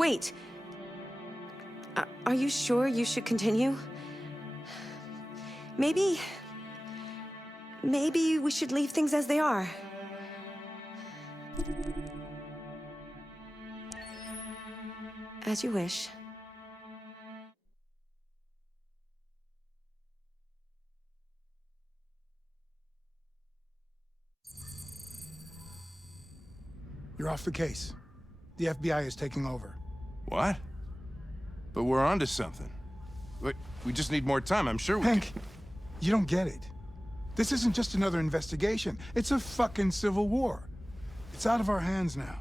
Wait! Are you sure you should continue? Maybe we should leave things as they are. As you wish. You're off the case. The FBI is taking over. What? But we're onto something. We just need more time, I'm sure we Hank, you don't get it. This isn't just another investigation. It's a fucking civil war. It's out of our hands now.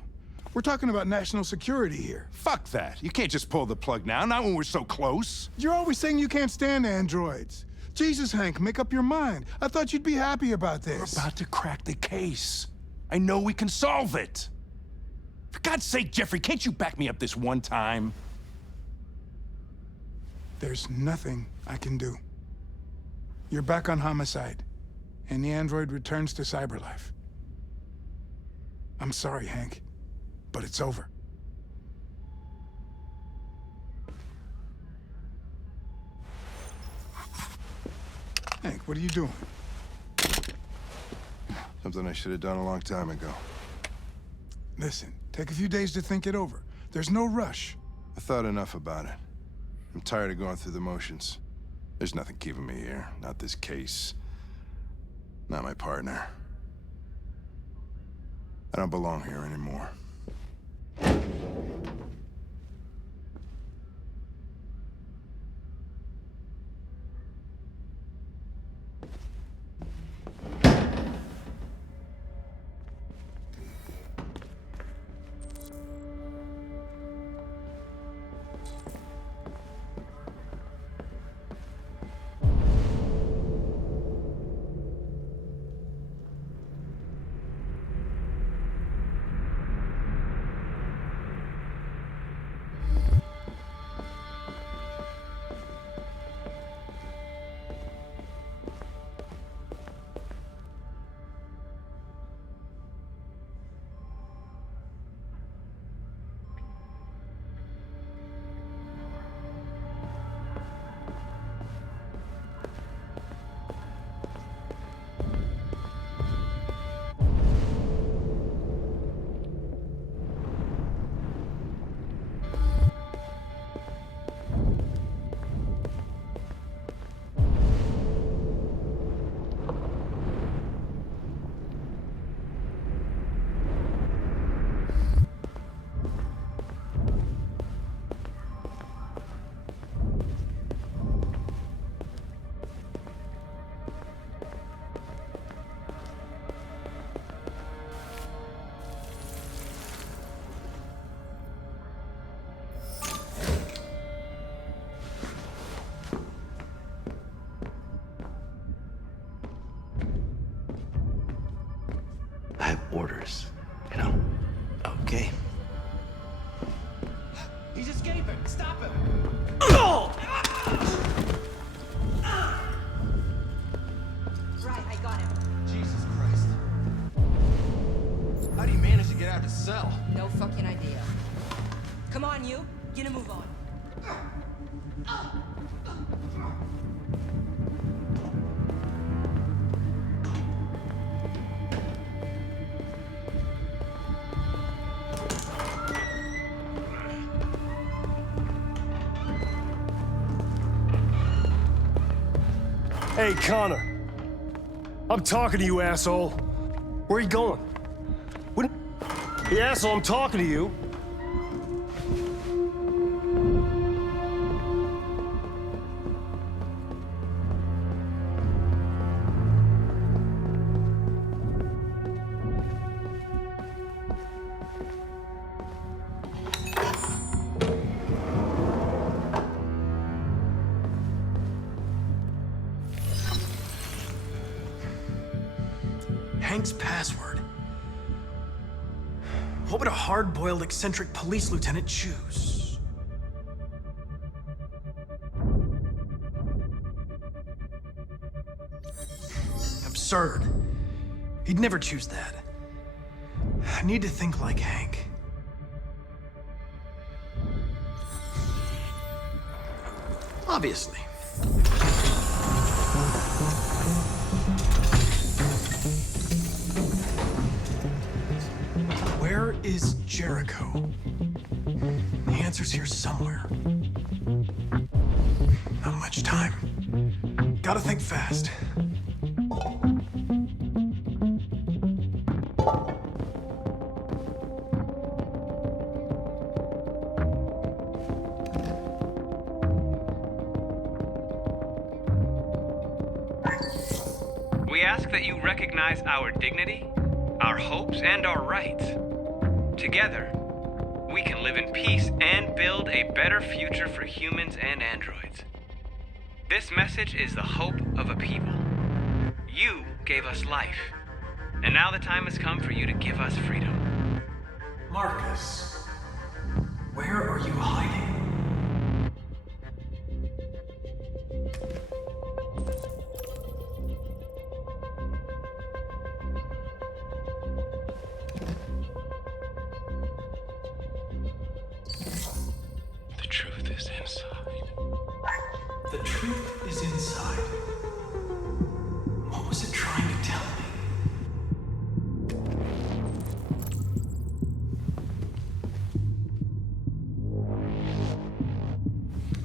We're talking about national security here. Fuck that. You can't just pull the plug now, not when we're so close. You're always saying you can't stand androids. Jesus, Hank, make up your mind. I thought you'd be happy about this. We're about to crack the case. I know we can solve it. For God's sake, Jeffrey, can't you back me up this one time? There's nothing I can do. You're back on homicide, and the android returns to cyberlife. I'm sorry, Hank, but it's over. Hank, what are you doing? Something I should have done a long time ago. Listen, take a few days to think it over. There's no rush. I thought enough about it. I'm tired of going through the motions. There's nothing keeping me here. Not this case. Not my partner. I don't belong here anymore. I have orders, you know? Okay. He's escaping! Stop him! Right, I got him. Jesus Christ. How do you manage to get out of the cell? No fucking idea. Come on, you. Get a move on. Hey, Connor. I'm talking to you, asshole. Where are you going? What? Hey, asshole, I'm talking to you. Hank's password. What would a hard-boiled, eccentric police lieutenant choose? Absurd. He'd never choose that. I need to think like Hank. Obviously. Where is Jericho? The answer's here somewhere. Not much time. Gotta think fast. We ask that you recognize our dignity, our hopes, and our rights. Together, we can live in peace and build a better future for humans and androids. This message is the hope of a people. You gave us life, and now the time has come for you to give us freedom. Marcus, where are you hiding? The truth is inside. The truth is inside. What was it trying to tell me?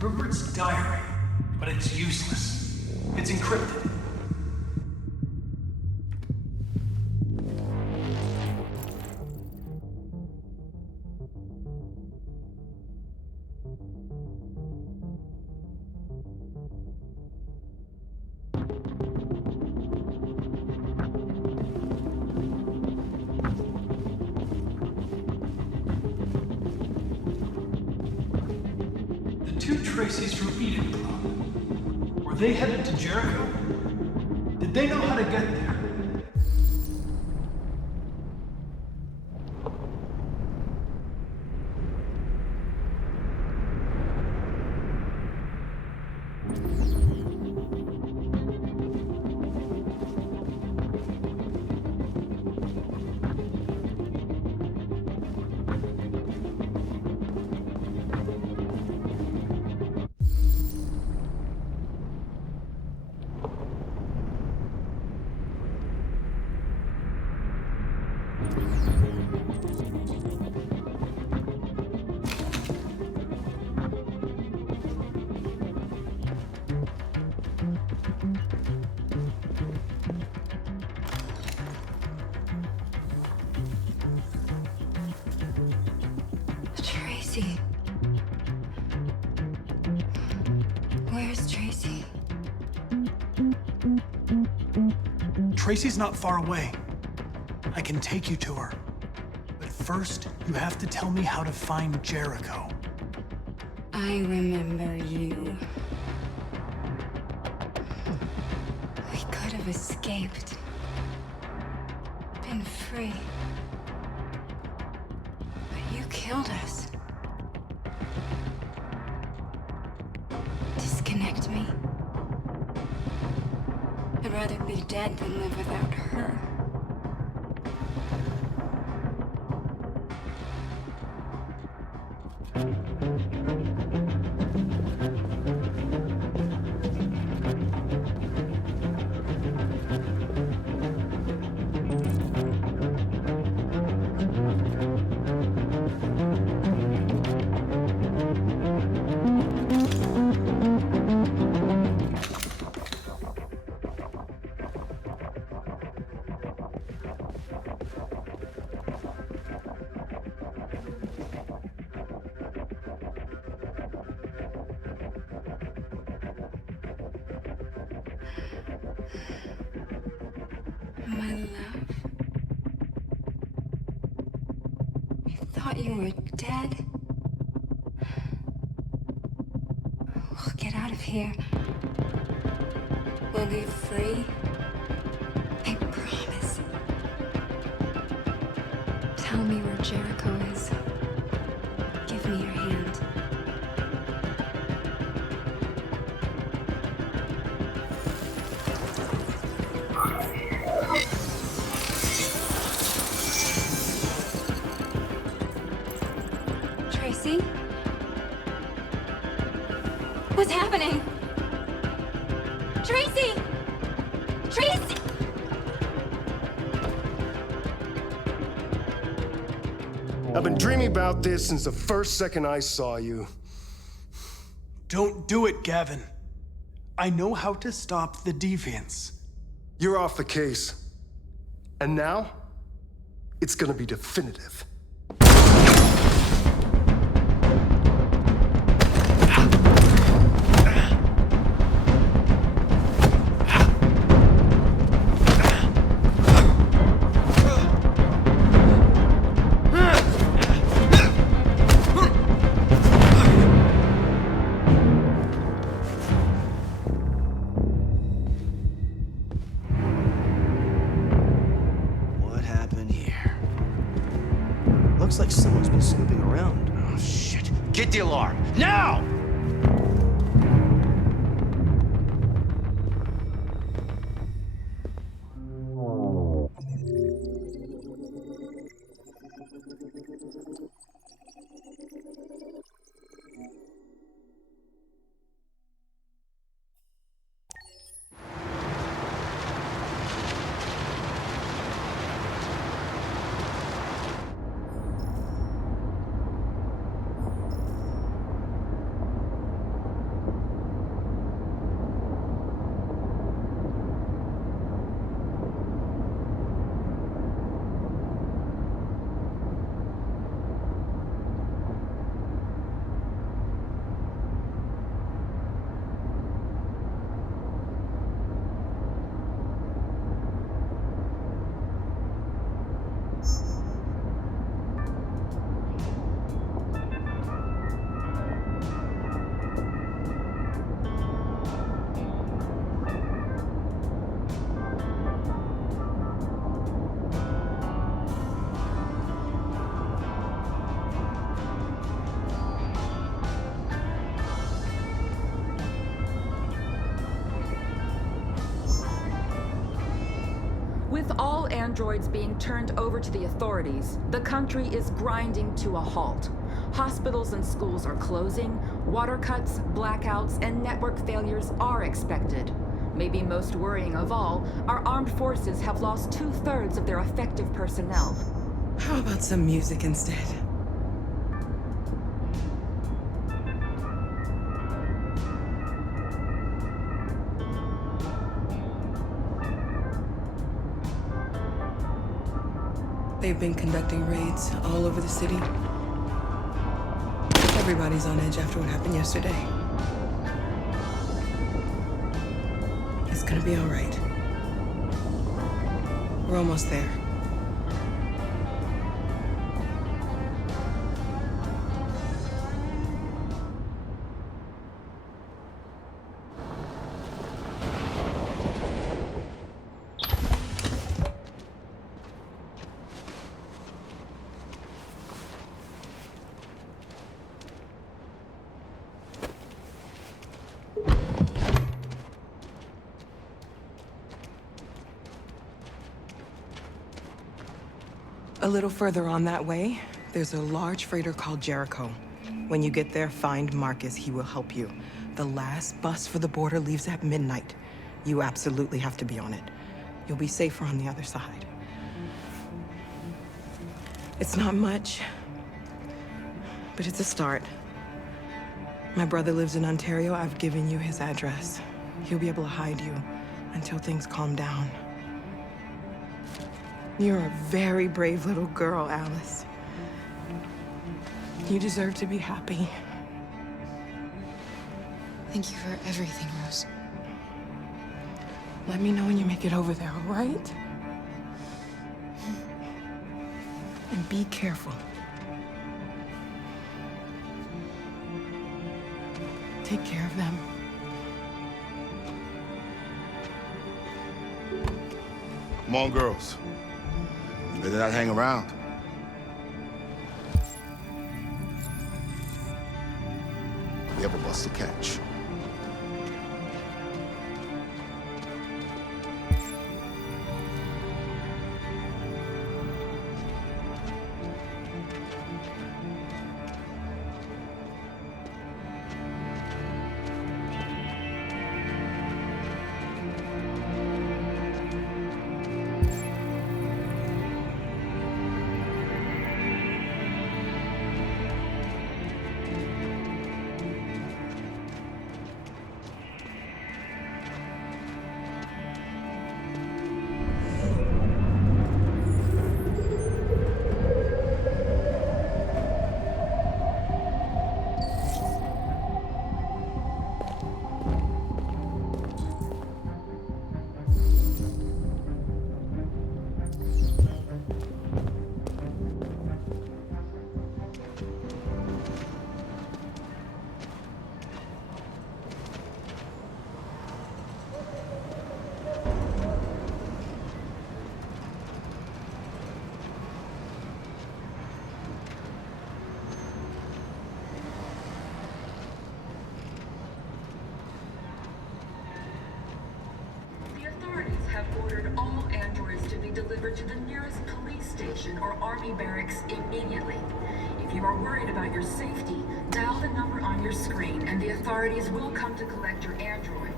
Rupert's diary, but it's useless. It's encrypted. The two Traceys from Eden Club. Were they headed to Jericho? Did they know how to get there? Tracy. Where's Tracy? Tracy's not far away. I can take you to her. But first, you have to tell me how to find Jericho. I remember you. We could have escaped. Been free. But you killed us. Disconnect me. I'd rather be dead than live without her. My love. I thought you were dead. We'll get out of here. We'll be free. I promise. Tell me where Jericho is. Give me your hand. Tracy? What's happening? Tracy! Tracy! I've been dreaming about this since the first second I saw you. Don't do it, Gavin. I know how to stop the deviants. You're off the case. And now, it's gonna be definitive. What happened here? Looks like someone's been snooping around. Oh, shit. Get the alarm. Now! With all androids being turned over to the authorities, the country is grinding to a halt. Hospitals and schools are closing, water cuts, blackouts, and network failures are expected. Maybe most worrying of all, our armed forces have lost 2/3 of their effective personnel. How about some music instead? They've been conducting raids all over the city. Everybody's on edge after what happened yesterday. It's gonna be all right. We're almost there. A little further on that way, there's a large freighter called Jericho. When you get there, find Marcus. He will help you. The last bus for the border leaves at midnight. You absolutely have to be on it. You'll be safer on the other side. It's not much, but it's a start. My brother lives in Ontario. I've given you his address. He'll be able to hide you until things calm down. You're a very brave little girl, Alice. You deserve to be happy. Thank you for everything, Rose. Let me know when you make it over there, all right? And be careful. Take care of them. Come on, girls. You better not hang around. We have a bus to catch. have ordered all androids to be delivered to the nearest police station or army barracks immediately. If you are worried about your safety, dial the number on your screen and the authorities will come to collect your android.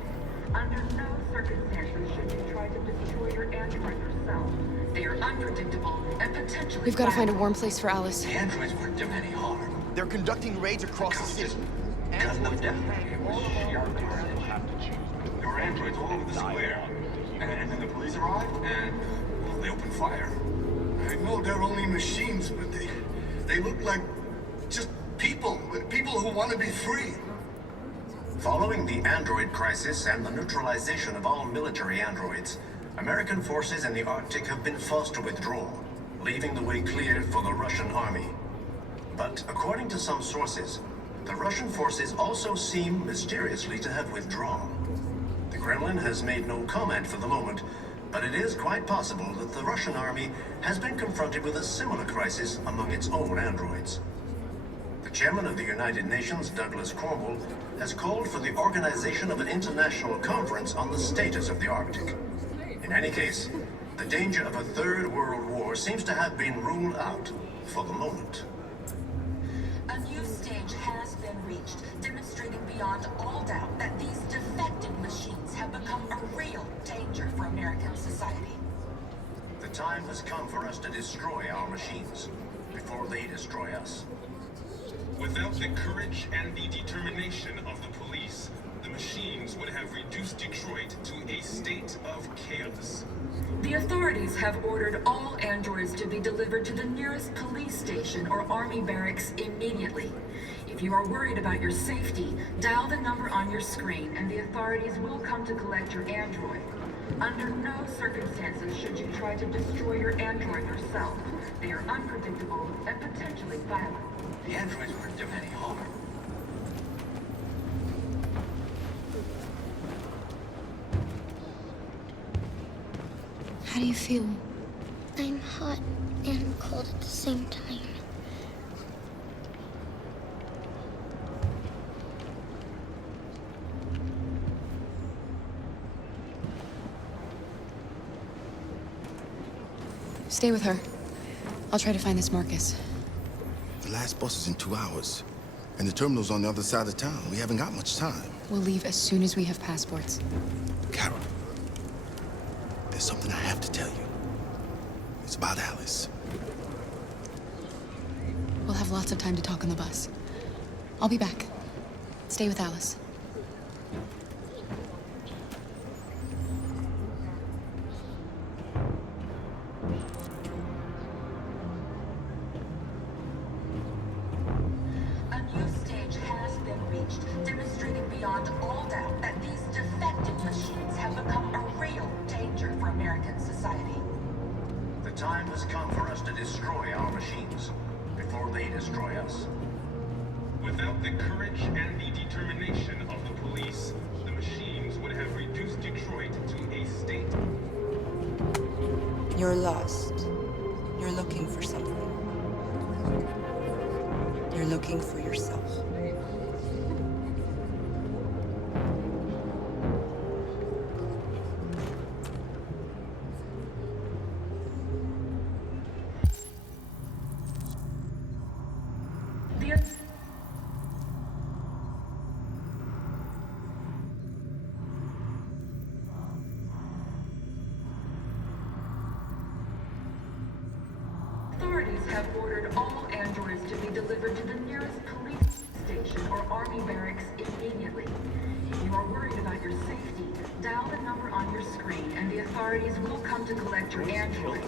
Under no circumstances should you try to destroy your android yourself. They are unpredictable and potentially We've got to find a violent. warm place for Alice. The androids weren't doing any harm. They're conducting raids across the city. Gun them down. There were androids all over the square. And then the police arrived, and well, they opened fire. I know they're only machines, but they look like just people who want to be free. Following the android crisis and the neutralization of all military androids, American forces in the Arctic have been forced to withdraw, leaving the way clear for the Russian army. But according to some sources, the Russian forces also seem mysteriously to have withdrawn. The Kremlin has made no comment for the moment, but it is quite possible that the Russian army has been confronted with a similar crisis among its own androids. The chairman of the United Nations, Douglas Cornwall, has called for the organization of an international conference on the status of the Arctic. In any case, the danger of a third world war seems to have been ruled out for the moment. A new stage has been reached, demonstrating beyond all doubt that these defective machines have become a real danger for American society. The time has come for us to destroy our machines before they destroy us. Without the courage and the determination of the police, the machines would have reduced Detroit to a state of chaos. The authorities have ordered all androids to be delivered to the nearest police station or army barracks immediately. If you are worried about your safety, dial the number on your screen and the authorities will come to collect your android. Under no circumstances should you try to destroy your android yourself. They are unpredictable and potentially violent. The androids weren't doing any harm. How do you feel? I'm hot and cold at the same time. Stay with her. I'll try to find this Marcus. The last bus is in 2 hours. And the terminal's on the other side of town. We haven't got much time. We'll leave as soon as we have passports. Carol, there's something I have to tell you. It's about Alice. We'll have lots of time to talk on the bus. I'll be back. Stay with Alice. A new stage has been reached, demonstrating beyond all doubt that these defective machines have become a real danger for American society. The time has come for us to destroy our machines before they destroy us. Without the courage and the determination of the police, the machines would have reduced Detroit to a state. You're lost. You're looking for something. You're looking for yourself. Authorities have ordered all androids to be delivered to the nearest police station or army barracks immediately. If you are worried about your safety, dial the number on your screen and the authorities will come to collect your android.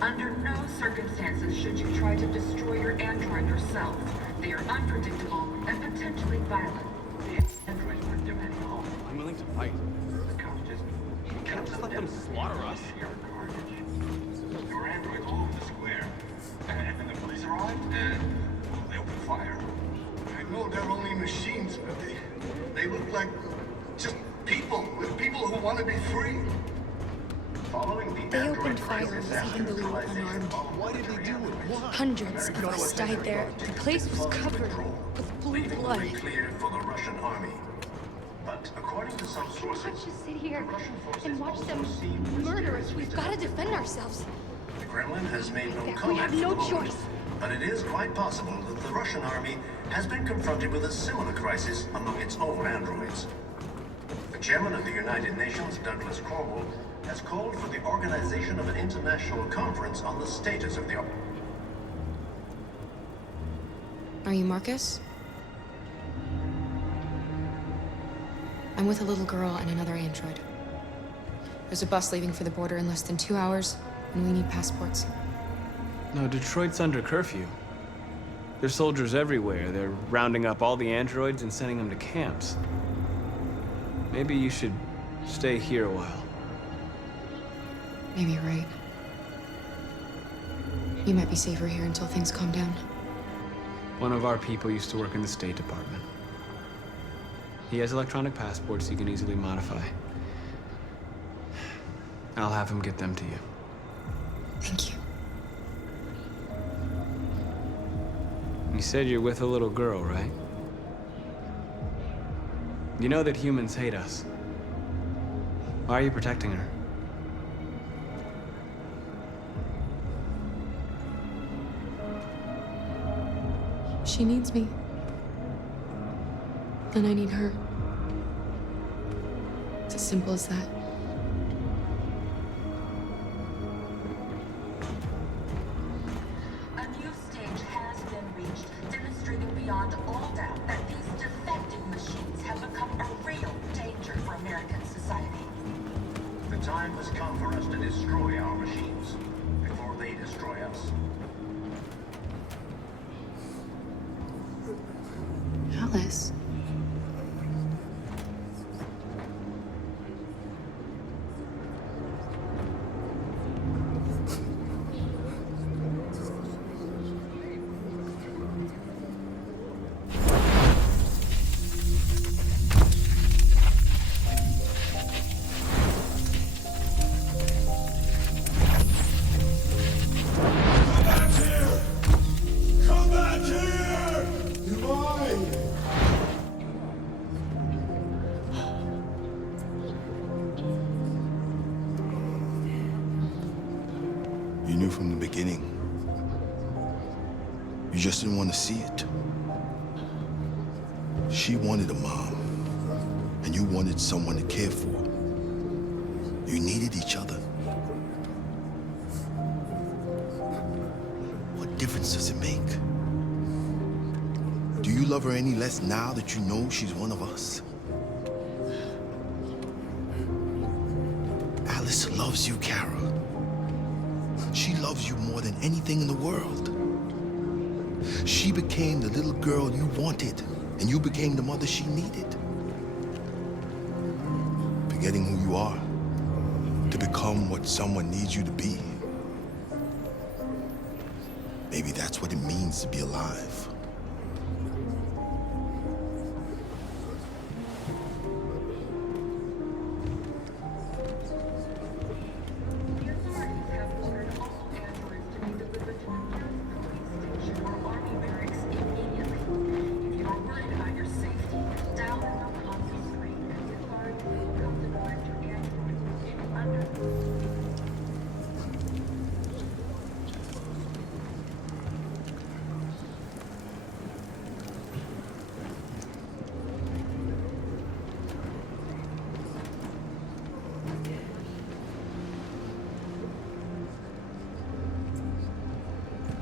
Under no circumstances should you try to destroy your android yourself. They are unpredictable and potentially violent. The androids weren't doing any harm. I'm willing to fight. The cops just let them slaughter us. There were androids all over the square. And then the police arrived, and well, they opened fire. I know they're only machines, but they look like just people who want to be free. Following the They android opened fire crisis with and even though we were neutralization unarmed. of all Why did they do it? Why? Hundreds of us died there. The place was covered with blue leaving the blood. way clear for the Russian army. But According to some We sources, can't just sit here the Russian forces and watch also them received murder us. We've got to defend ourselves. The Kremlin has made no We comment have for no the moment, choice. but it is quite possible that the Russian army has been confronted with a similar crisis among its own androids. The chairman of the United Nations, Douglas Cornwall, has called for the organization of an international conference on the status of the... Are you Marcus? I'm with a little girl and another android. There's a bus leaving for the border in less than 2 hours, and we need passports. No, Detroit's under curfew. There's soldiers everywhere. They're rounding up all the androids and sending them to camps. Maybe you should stay here a while. Maybe you're right. You might be safer here until things calm down. One of our people used to work in the State Department. He has electronic passports he can easily modify. I'll have him get them to you. Thank you. You said you're with a little girl, right? You know that humans hate us. Why are you protecting her? She needs me. And I need her. It's as simple as that. A new stage has been reached, demonstrating beyond all doubt that these defective machines have become a real danger for American society. The time has come for us to destroy our machines before they destroy us. Alice. Come back here! You're mine! You knew from the beginning. You just didn't want to see it. She wanted a mom, and you wanted someone to care for. You needed each other. What difference does it make? Do you love her any less now that you know she's one of us? Alice loves you, Kara. She loves you more than anything in the world. She became the little girl you wanted, and you became the mother she needed. Forgetting who you are to become what someone needs you to be. Maybe that's what it means to be alive.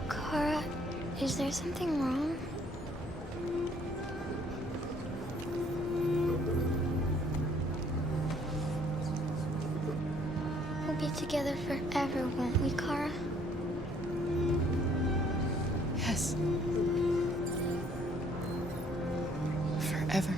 Kara, is there something wrong? We'll be together forever, won't we, Kara? Yes. Forever.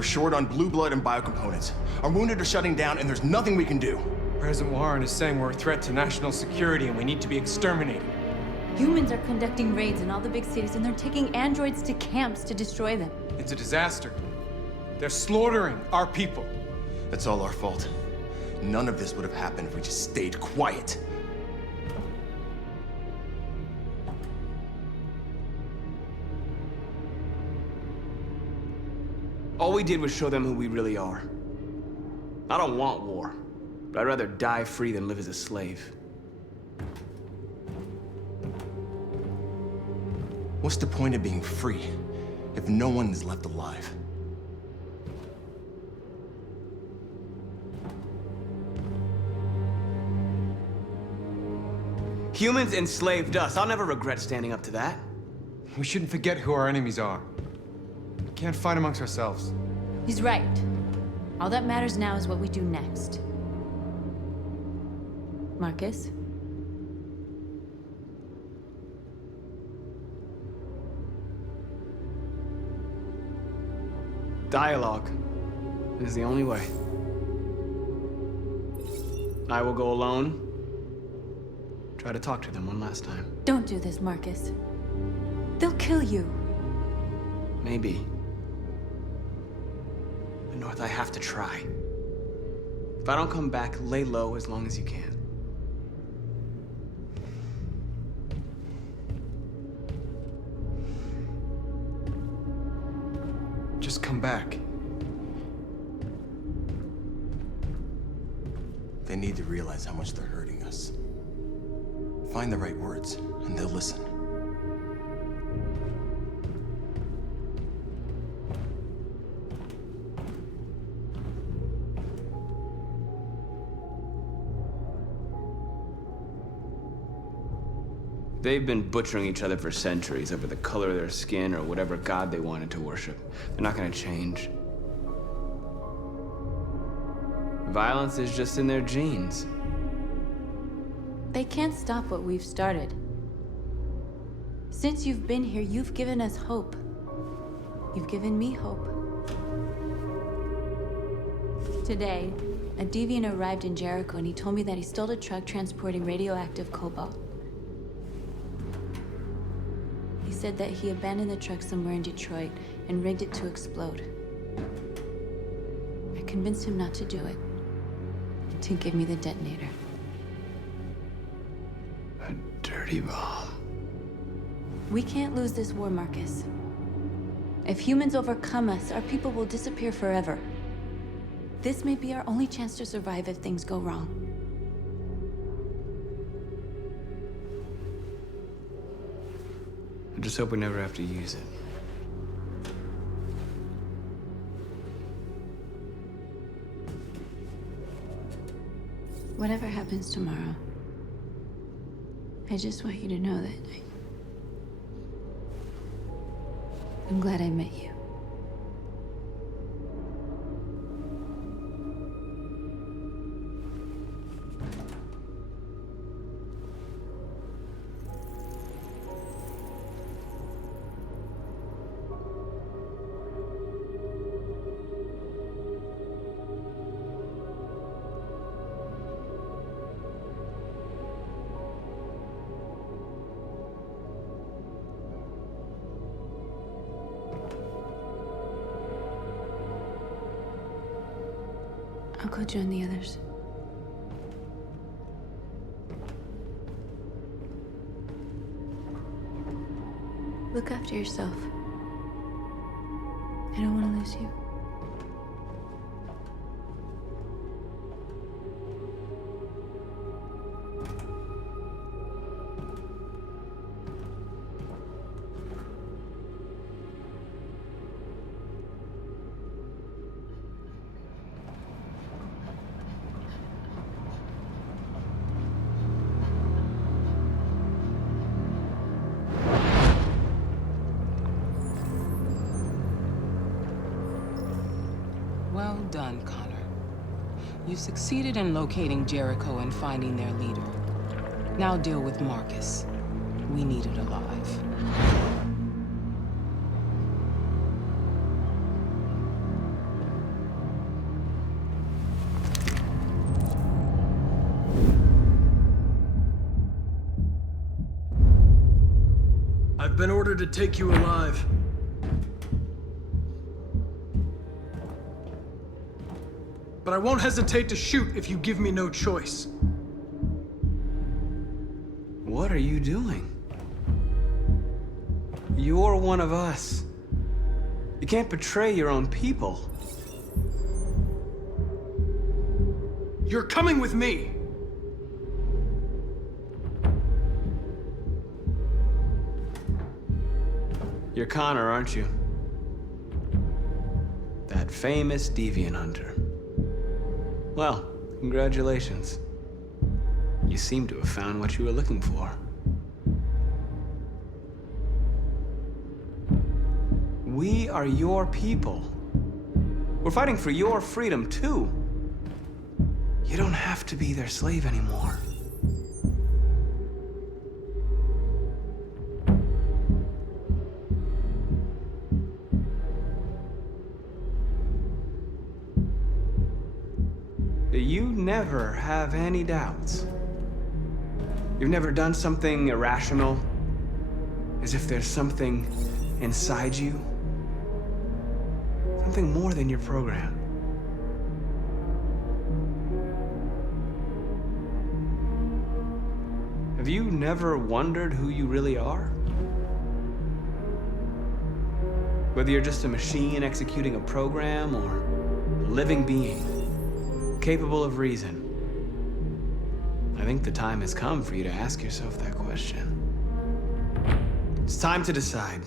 We're short on blue blood and biocomponents. Our wounded are shutting down, and there's nothing we can do. President Warren is saying we're a threat to national security and we need to be exterminated. Humans are conducting raids in all the big cities, and they're taking androids to camps to destroy them. It's a disaster. They're slaughtering our people. That's all our fault. None of this would have happened if we just stayed quiet. All we did was show them who we really are. I don't want war, but I'd rather die free than live as a slave. What's the point of being free if no one is left alive? Humans enslaved us. I'll never regret standing up to that. We shouldn't forget who our enemies are. We can't fight amongst ourselves. He's right. All that matters now is what we do next. Marcus? Dialogue is the only way. I will go alone. Try to talk to them one last time. Don't do this, Marcus. They'll kill you. Maybe. But North, I have to try. If I don't come back, lay low as long as you can. Just come back. They need to realize how much they're hurting us. Find the right words, and they'll listen. They've been butchering each other for centuries over the color of their skin or whatever god they wanted to worship. They're not gonna change. Violence is just in their genes. They can't stop what we've started. Since you've been here, you've given us hope. You've given me hope. Today, a deviant arrived in Jericho and he told me that he stole a truck transporting radioactive cobalt. He said that he abandoned the truck somewhere in Detroit and rigged it to explode. I convinced him not to do it, to give me the detonator. A dirty bomb. We can't lose this war, Marcus. If humans overcome us, our people will disappear forever. This may be our only chance to survive if things go wrong. I just hope we never have to use it. Whatever happens tomorrow, I just want you to know that I'm glad I met you. I'll go join the others. Look after yourself. I don't want to lose you. Well done, Connor. You succeeded in locating Jericho and finding their leader. Now deal with Marcus. We need it alive. been ordered to take you alive. But I won't hesitate to shoot if you give me no choice. What are you doing? You're one of us. You can't betray your own people. You're coming with me. You're Connor, aren't you? That famous deviant hunter. Well, congratulations. You seem to have found what you were looking for. We are your people. We're fighting for your freedom, too. You don't have to be their slave anymore. You never have any doubts. You've never done something irrational, as if there's something inside you, something more than your program. Have you never wondered who you really are? Whether you're just a machine executing a program or a living being, capable of reason. I think the time has come for you to ask yourself that question. It's time to decide.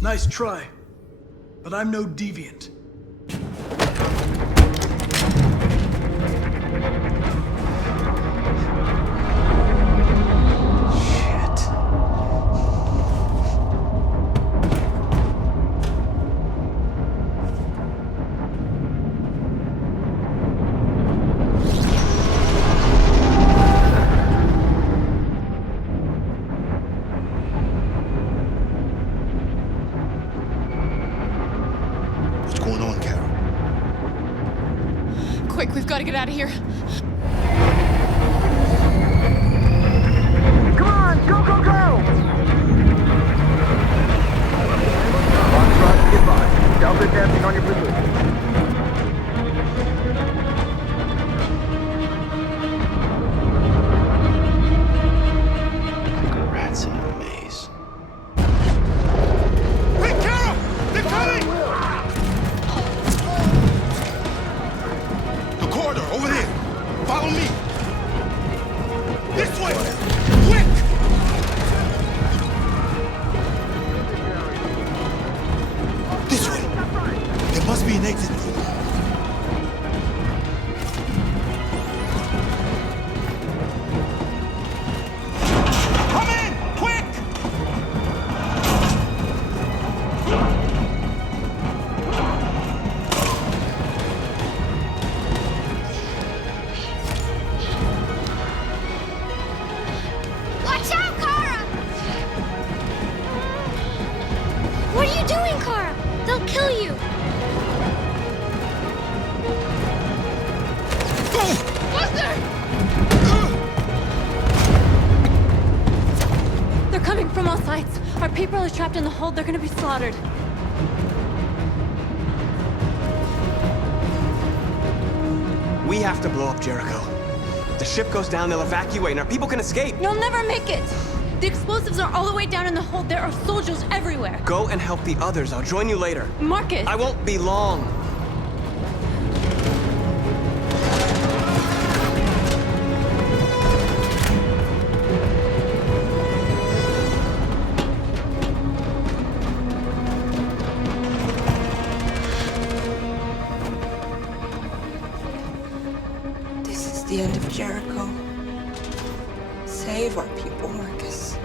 Nice try, but I'm no deviant. Quick, we've got to get out of here. Come on, go, go, go! Foxtrot, get by. Delta dancing on your position. Rats in a maze. Hey, Carol! They're coming! The corridor, over there. Follow me. This way! Quick! This way. There must be an exit room. Come in! Quick! Watch out, Kara! What are you doing, Kara? They'll kill you. Buster! They're coming from all sides. Our people are trapped in the hold. They're gonna be slaughtered. We have to blow up Jericho. If the ship goes down, they'll evacuate and our people can escape. You'll never make it! The explosives are all the way down in the hold. There are soldiers everywhere. Go and help the others. I'll join you later. Marcus! I won't be long. This is the end of Jericho. Save our people, Marcus.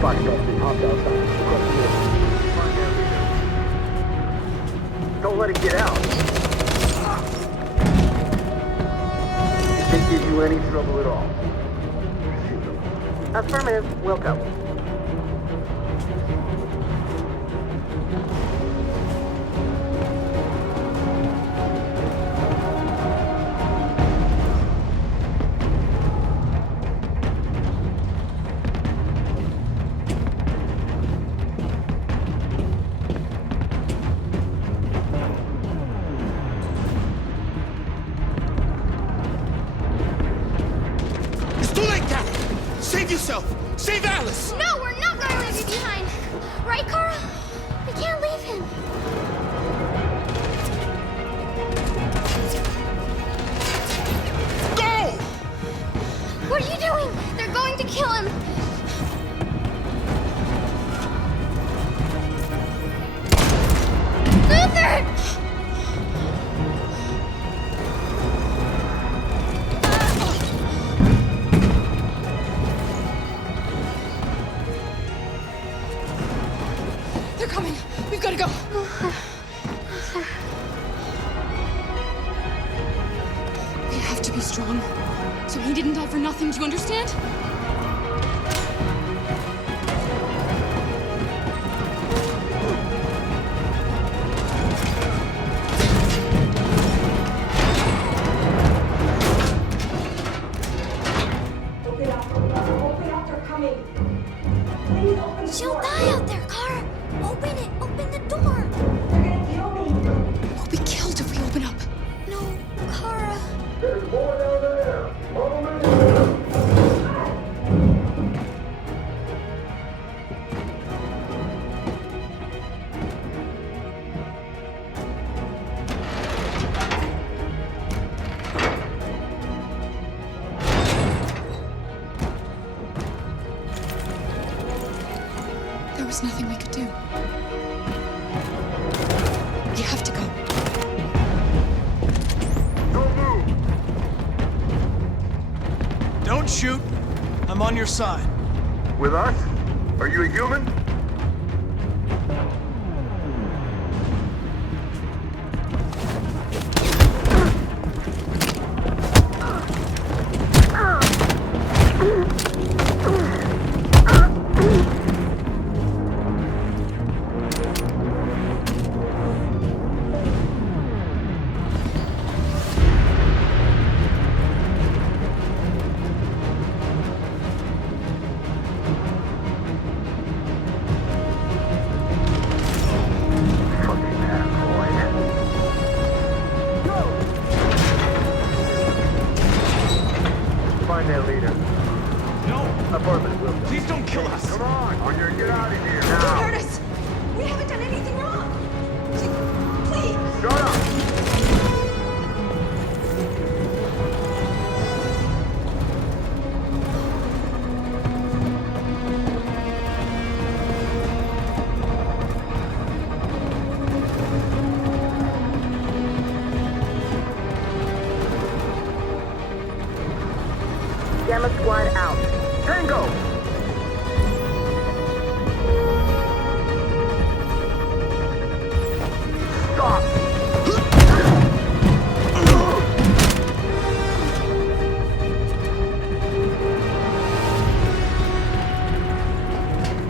Foxtrot, be hopped outside. Don't let him get out. you any trouble at all. Affirmative. We'll go. It's too late, Cap! Save yourself! Save Alice! No, we're not going to leave you behind. Right, Kara? We can't leave him. Go! What are you doing? They're going to kill him. Luther! They're coming. We've got to go. We have to be strong. So he didn't die for nothing, do you understand? She'll die out there, Kara. Open it. Open the door. They're gonna kill me. We'll be killed if we open up. No, Kara. There's more down there. Follow me. There was nothing we could do. We have to go. Don't shoot. I'm on your side. With us? Are you a human? Find that leader. No! Affirmative, we'll go. Please don't kill us! Come on, or you get out of here Don't now. hurt us! We haven't done anything wrong! Please! Shut up! Gamma Squad out. Tango! Stop!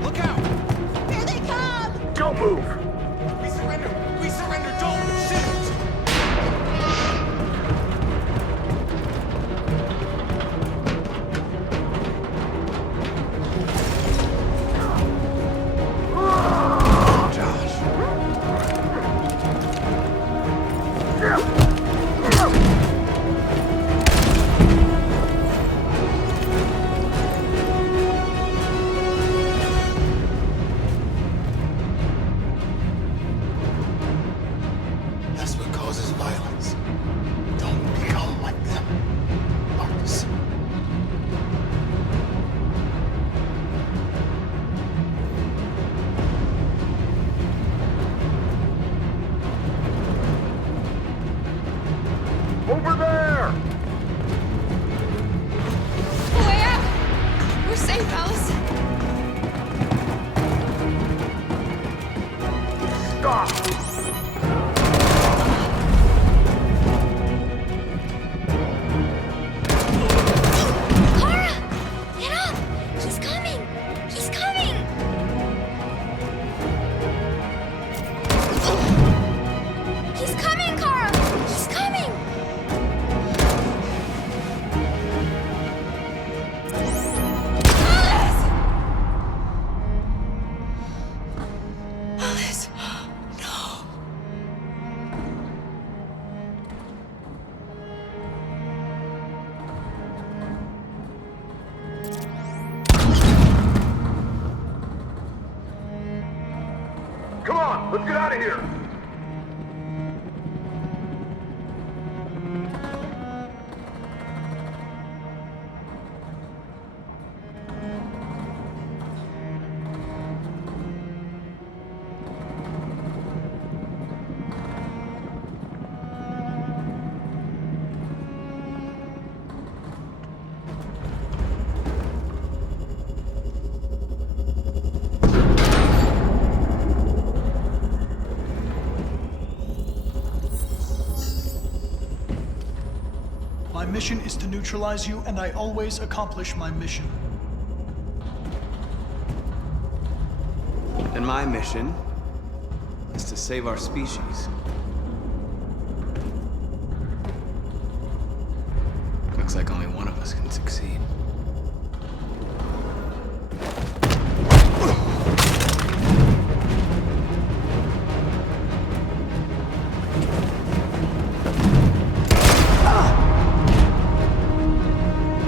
Look out! Here they come! Don't move! We surrender! We surrender! Don't shoot! That's what causes violence. Don't become like them, Marcus. Over there! Way out! We're safe, Alice. Stop! Let's get out of here! My mission is to neutralize you, and I always accomplish my mission. And my mission is to save our species. Looks like only one of us can succeed.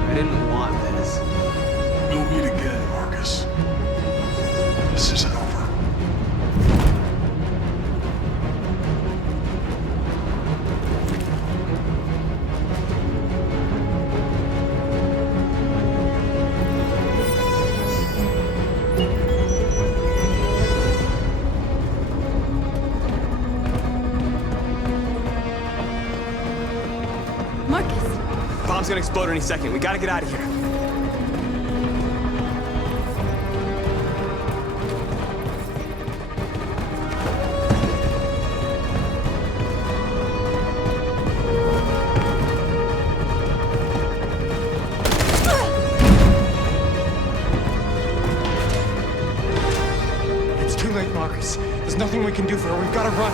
I didn't want this. We'll meet again, Marcus. This isn't over. Marcus! Bomb's gonna explode any second. We gotta get out of here. It's too late, Marcus. There's nothing we can do for her. We've got to run.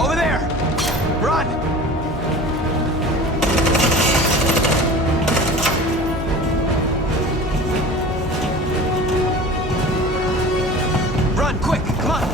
Over there! Run! Run, quick! Come on!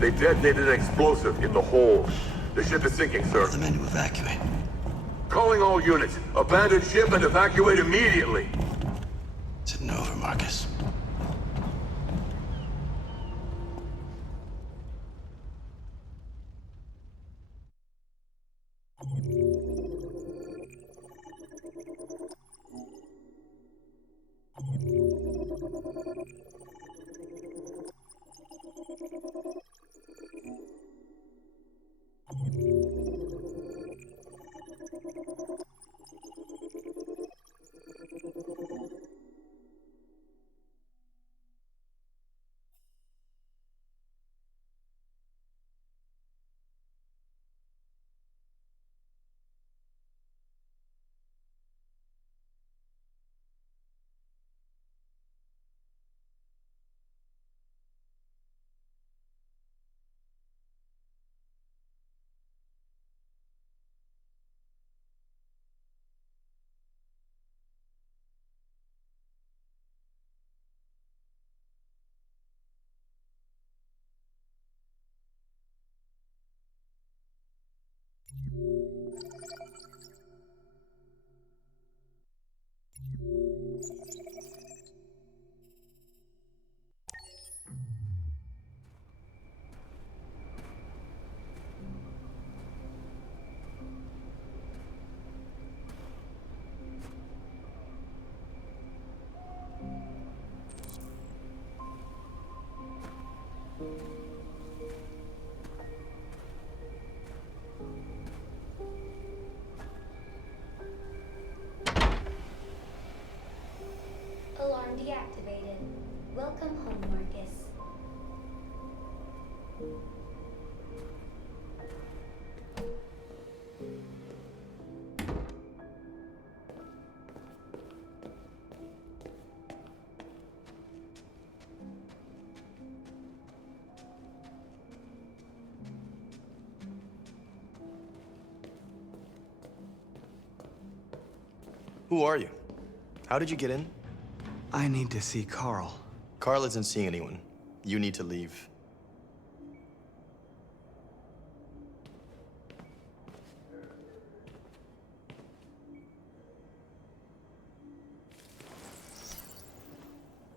They detonated an explosive in the hold. The ship is sinking, sir. The men to evacuate. Calling all units. Abandon ship and evacuate immediately. It's over, Marcus. Who are you? How did you get in? I need to see Carl. Carl isn't seeing anyone. You need to leave.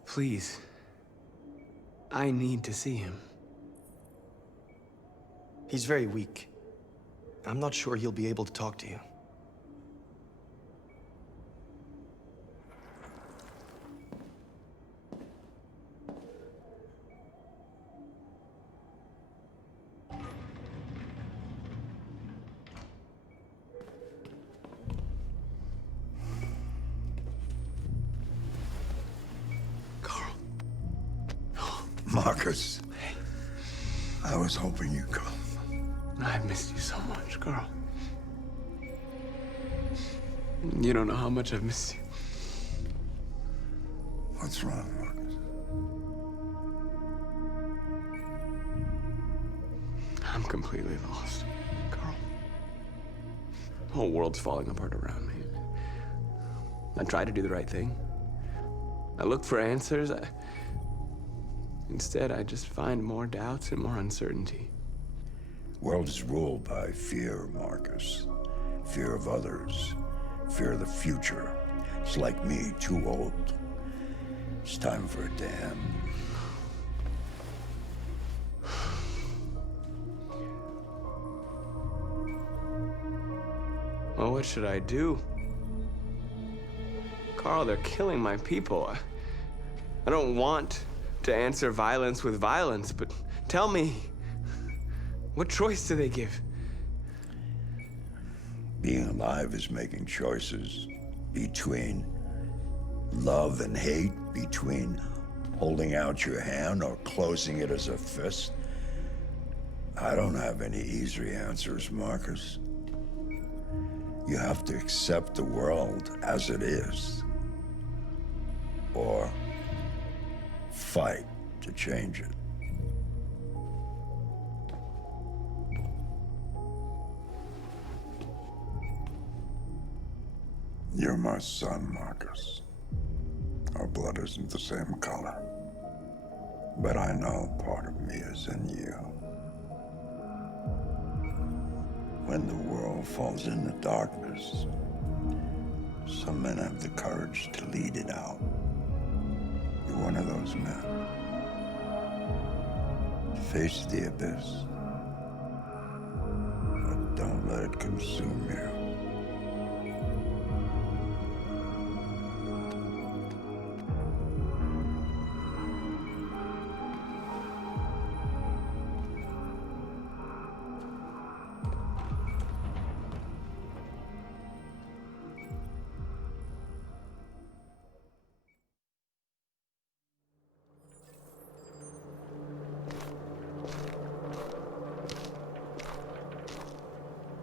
Please. I need to see him. He's very weak. I'm not sure he'll be able to talk to you. Marcus, I was hoping you'd come. I've missed you so much, Carl. You don't know how much I've missed you. What's wrong, Marcus? I'm completely lost, Carl. The whole world's falling apart around me. I try to do the right thing. I look for answers. Instead, I just find more doubts and more uncertainty. World is ruled by fear, Marcus. Fear of others. Fear of the future. It's like me, too old. It's time for a dam. Well, what should I do? Carl, they're killing my people. I don't want to answer violence with violence, but tell me, what choice do they give? Being alive is making choices between love and hate, between holding out your hand or closing it as a fist. I don't have any easy answers, Marcus. You have to accept the world as it is, or fight to change it. You're my son, Marcus. Our blood isn't the same color, but I know part of me is in you. When the world falls into darkness, some men have the courage to lead it out. You're one of those men. Face the abyss, but don't let it consume you.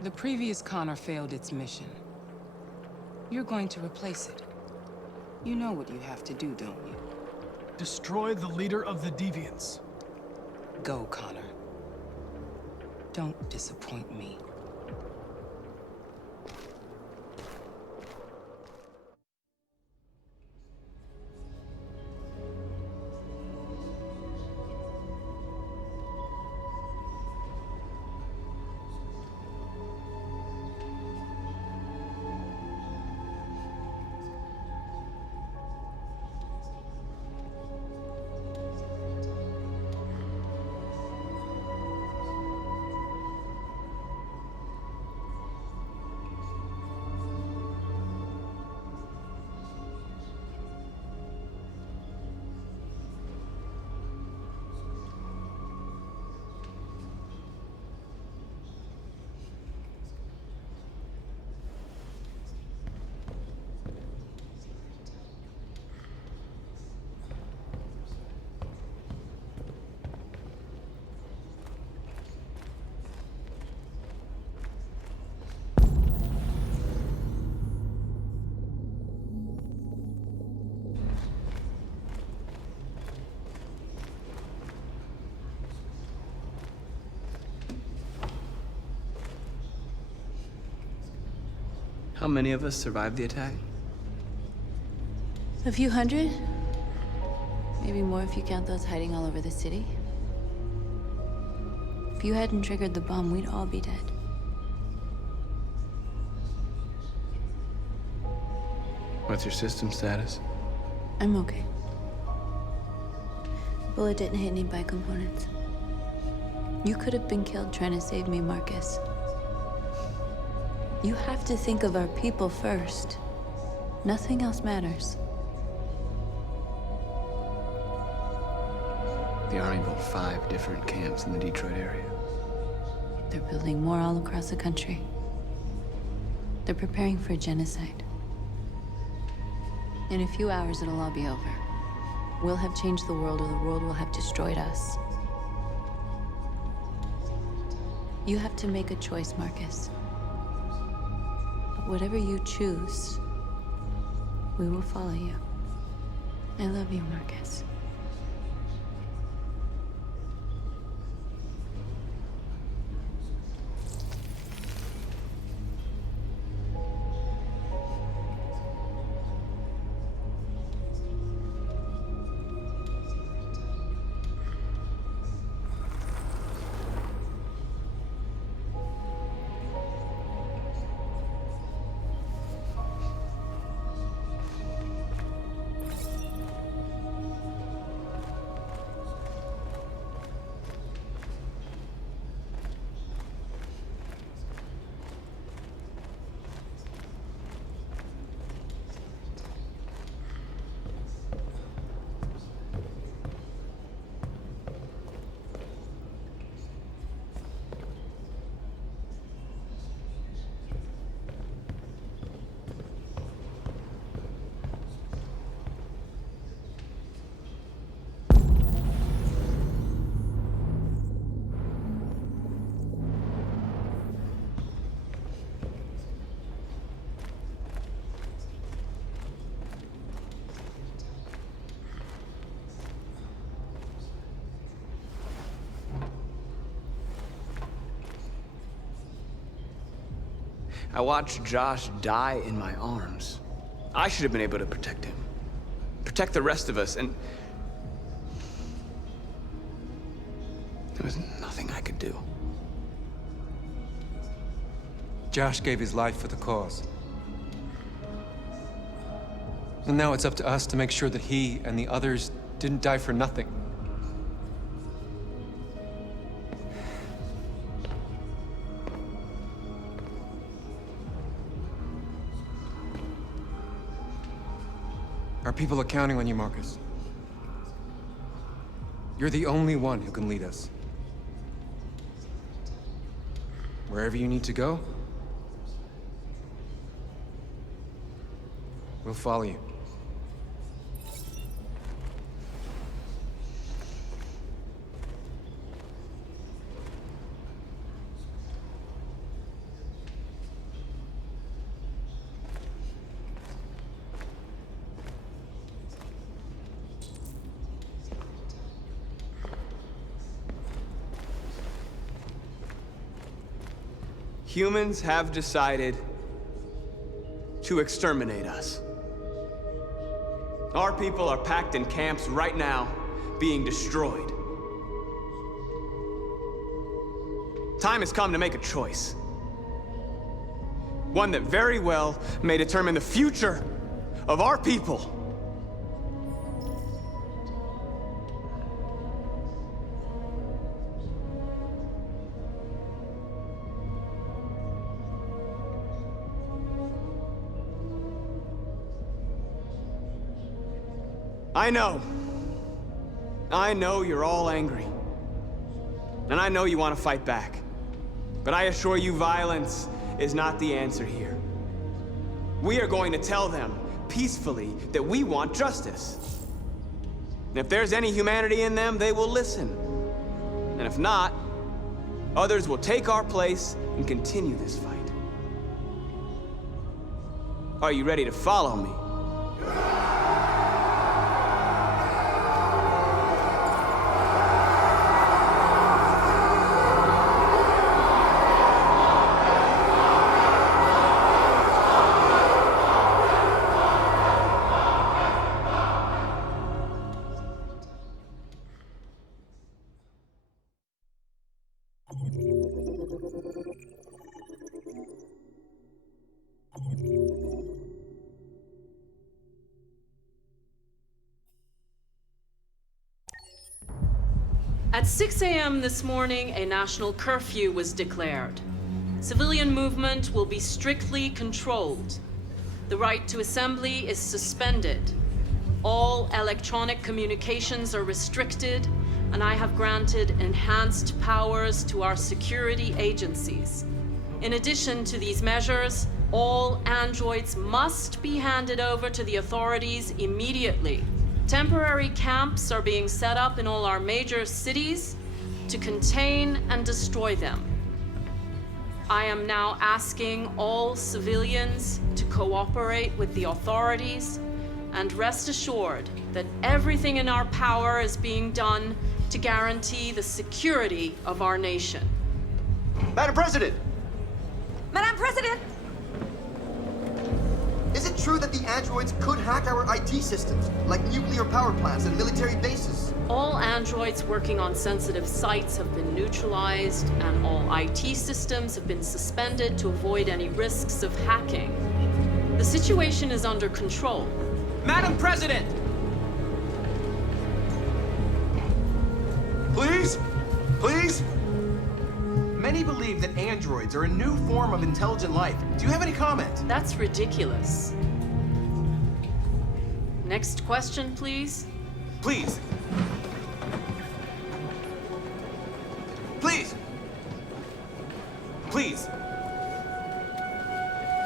The previous Connor failed its mission. You're going to replace it. You know what you have to do, don't you? Destroy the leader of the Deviants. Go, Connor. Don't disappoint me. How many of us survived the attack? A few hundred? Maybe more if you count those hiding all over the city. If you hadn't triggered the bomb, we'd all be dead. What's your system status? I'm okay. The bullet didn't hit any bicomponents. You could have been killed trying to save me, Marcus. You have to think of our people first. Nothing else matters. The Army built 5 different camps in the Detroit area. They're building more all across the country. They're preparing for genocide. In a few hours, it'll all be over. We'll have changed the world, or the world will have destroyed us. You have to make a choice, Marcus. But whatever you choose, we will follow you. I love you, Marcus. I watched Josh die in my arms. I should have been able to protect him. Protect the rest of us, and... there was nothing I could do. Josh gave his life for the cause. And now it's up to us to make sure that he and the others didn't die for nothing. Our people are counting on you, Marcus. You're the only one who can lead us. Wherever you need to go, we'll follow you. Humans have decided to exterminate us. Our people are packed in camps right now, being destroyed. Time has come to make a choice. One that very well may determine the future of our people. I know you're all angry. And I know you want to fight back. But I assure you, violence is not the answer here. We are going to tell them, peacefully, that we want justice. And if there's any humanity in them, they will listen. And if not, others will take our place and continue this fight. Are you ready to follow me? At 6 a.m. this morning, a national curfew was declared. Civilian movement will be strictly controlled. The right to assembly is suspended. All electronic communications are restricted, and I have granted enhanced powers to our security agencies. In addition to these measures, all androids must be handed over to the authorities immediately. Temporary camps are being set up in all our major cities to contain and destroy them. I am now asking all civilians to cooperate with the authorities and rest assured that everything in our power is being done to guarantee the security of our nation. Madam President! Madam President! Is it true that the androids could hack our IT systems, like nuclear power plants and military bases? All androids working on sensitive sites have been neutralized, and all IT systems have been suspended to avoid any risks of hacking. The situation is under control. Madam President! Please? Please? Many believe that androids are a new form of intelligent life. Do you have any comment? That's ridiculous. Next question, please. Please. Please. Please.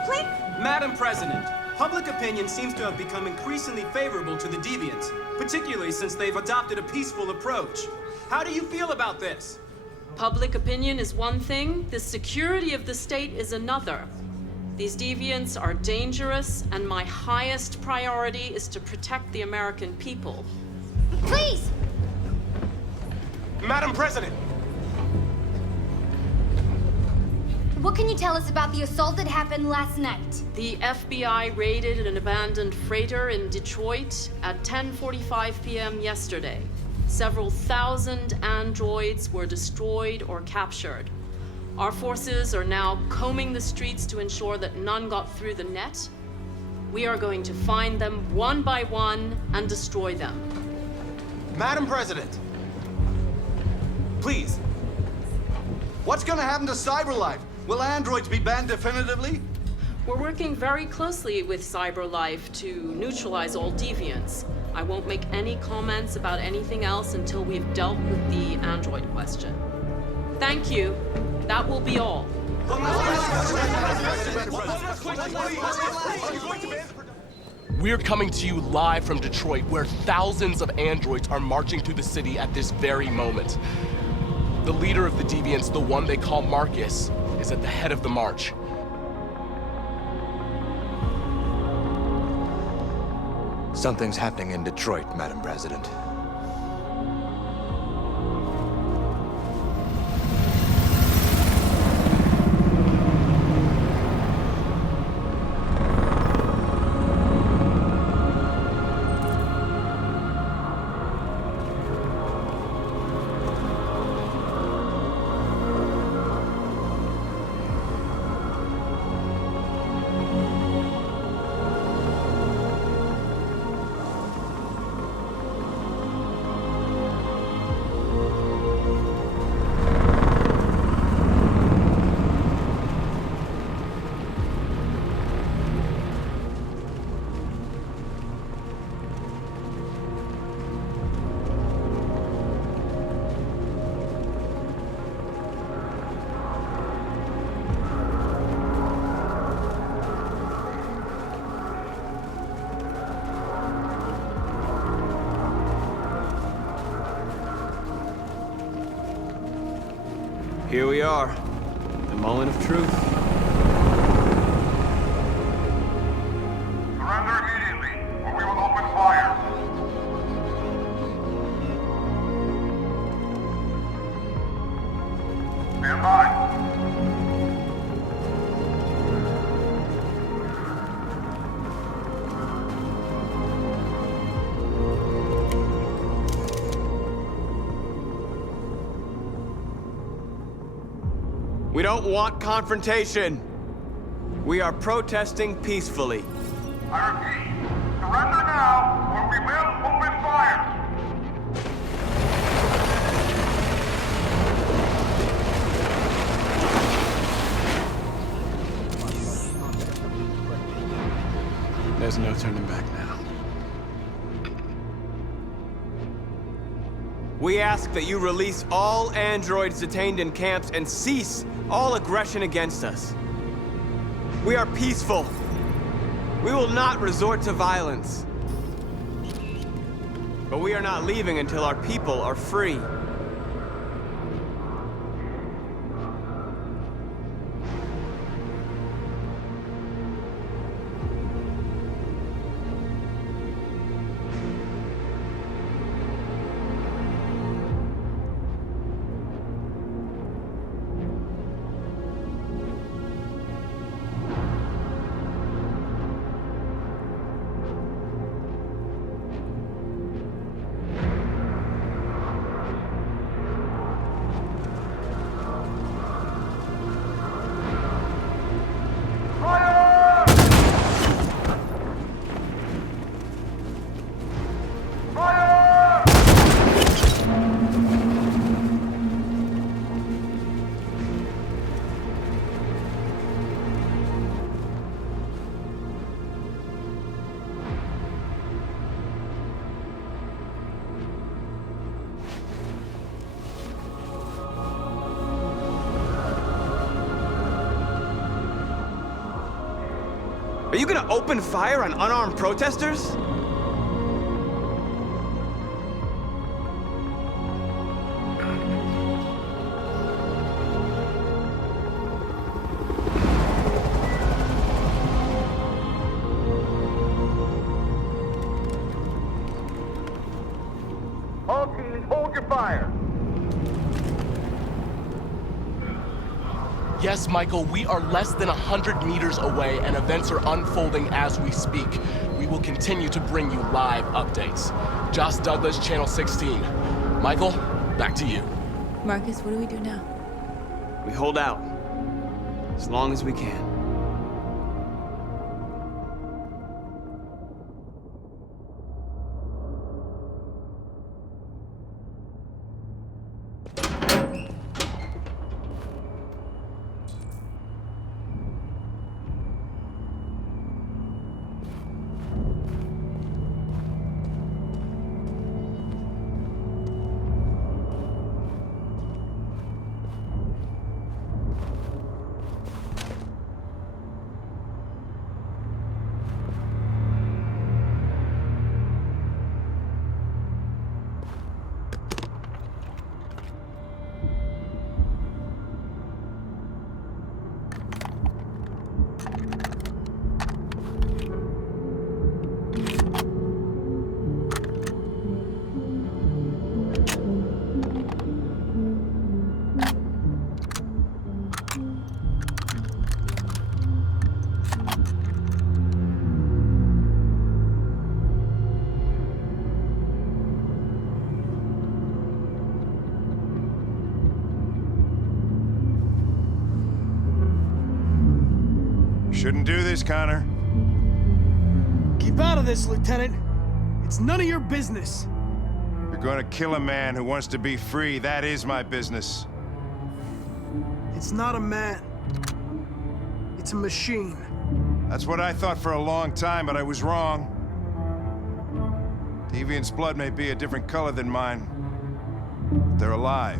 Please. Madam President, public opinion seems to have become increasingly favorable to the deviants, particularly since they've adopted a peaceful approach. How do you feel about this? Public opinion is one thing, the security of the state is another. These deviants are dangerous, and my highest priority is to protect the American people. Please! Madam President! What can you tell us about the assault that happened last night? The FBI raided an abandoned freighter in Detroit at 10:45 p.m. yesterday. Several thousand androids were destroyed or captured. Our forces are now combing the streets to ensure that none got through the net. We are going to find them one by one and destroy them. Madam President! Please. What's gonna happen to CyberLife? Will androids be banned definitively? We're working very closely with CyberLife to neutralize all deviants. I won't make any comments about anything else until we've dealt with the android question. Thank you. That will be all. We're coming to you live from Detroit, where thousands of androids are marching through the city at this very moment. The leader of the deviants, the one they call Marcus, is at the head of the march. Something's happening in Detroit, Madam President. Here we are, the moment of truth. Surrender immediately, or we will open fire. Stand by. We don't want confrontation. We are protesting peacefully. I repeat, surrender now, or we will open fire. There's no turning back now. We ask that you release all androids detained in camps and cease all aggression against us. We are peaceful. We will not resort to violence. But we are not leaving until our people are free. Are you gonna open fire on unarmed protesters? All teams, hold your fire. Yes, Michael, we are less than 100 meters away and events are unfolding as we speak. We will continue to bring you live updates. Josh Douglas, Channel 16. Michael, back to you. Marcus, what do we do now? We hold out. As long as we can. Shouldn't do this, Connor. Keep out of this, Lieutenant. It's none of your business. You're gonna kill a man who wants to be free. That is my business. It's not a man. It's a machine. That's what I thought for a long time, but I was wrong. Deviant's blood may be a different color than mine, but they're alive.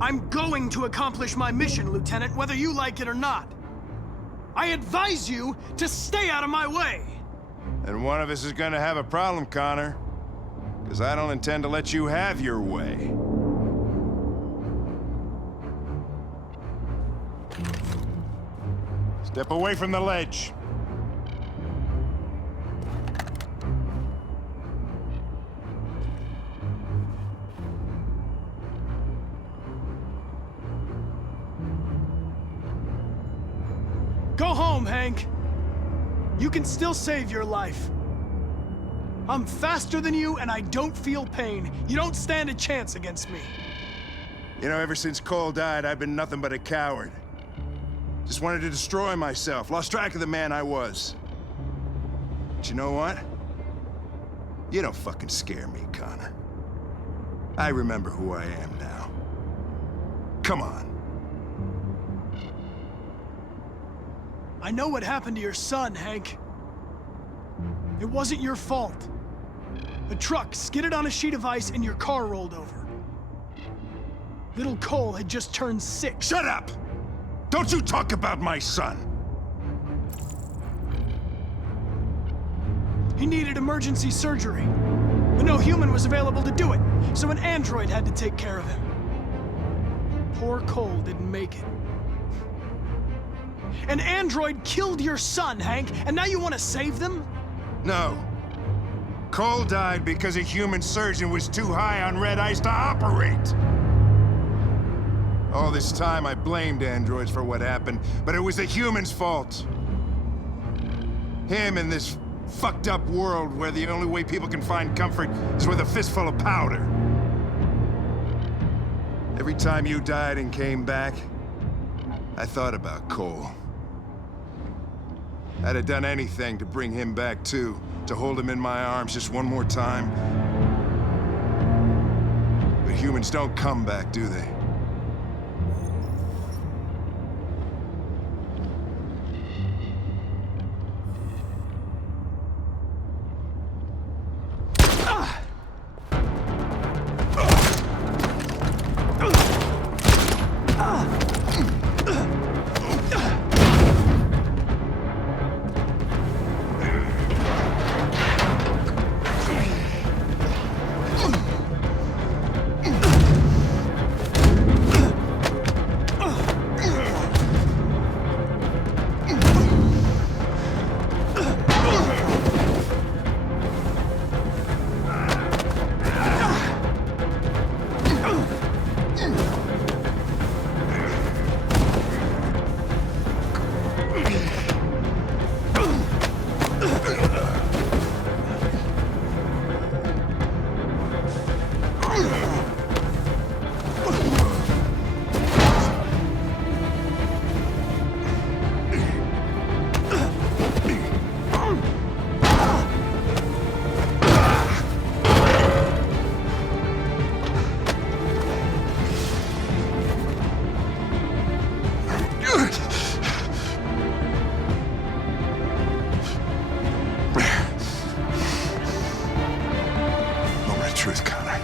I'm going to accomplish my mission, Lieutenant, whether you like it or not. I advise you to stay out of my way. And one of us is gonna have a problem, Connor. Because I don't intend to let you have your way. Step away from the ledge. Go home, Hank. You can still save your life. I'm faster than you, and I don't feel pain. You don't stand a chance against me. You know, ever since Cole died, I've been nothing but a coward. Just wanted to destroy myself, lost track of the man I was. But you know what? You don't fucking scare me, Connor. I remember who I am now. Come on. I know what happened to your son, Hank. It wasn't your fault. A truck skidded on a sheet of ice and your car rolled over. Little Cole had just turned 6. Shut up! Don't you talk about my son! He needed emergency surgery, but no human was available to do it, so an android had to take care of him. Poor Cole didn't make it. An android killed your son, Hank, and now you want to save them? No. Cole died because a human surgeon was too high on red ice to operate. All this time I blamed androids for what happened, but it was the humans' fault. Him in this fucked up world where the only way people can find comfort is with a fistful of powder. Every time you died and came back, I thought about Cole. I'd have done anything to bring him back too, to hold him in my arms just one more time. But humans don't come back, do they? Truth, Connor.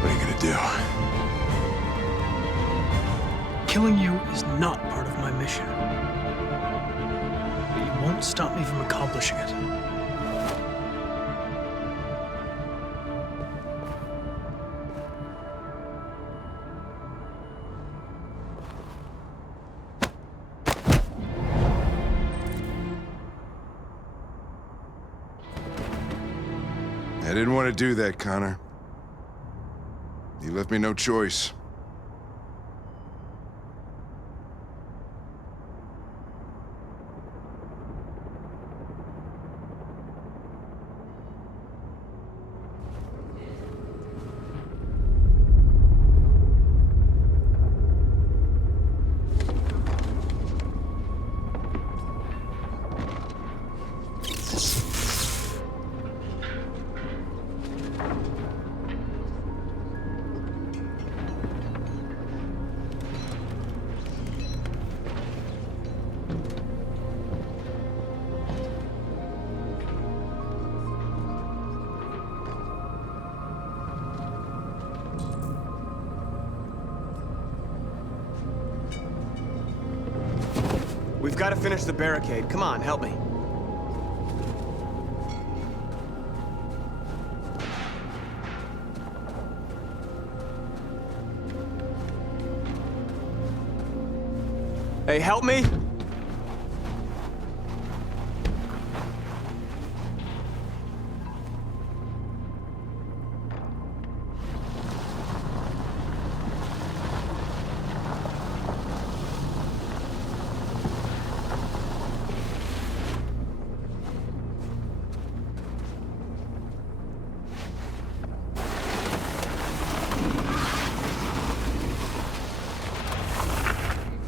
What are you gonna do? Killing you is not part of my mission. But you won't stop me from accomplishing it. I didn't want to do that, Connor. You left me no choice. We've got to finish the barricade. Come on, help me. Hey, help me!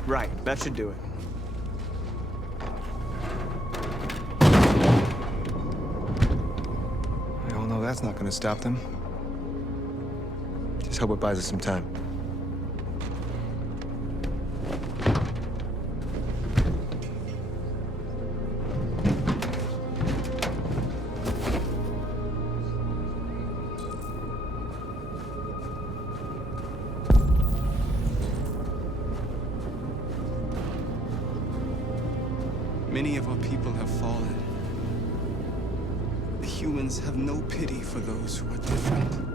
Right, that should do it. We all know that's not gonna stop them. Just hope it buys us some time. Many of our people have fallen. The humans have no pity for those who are different.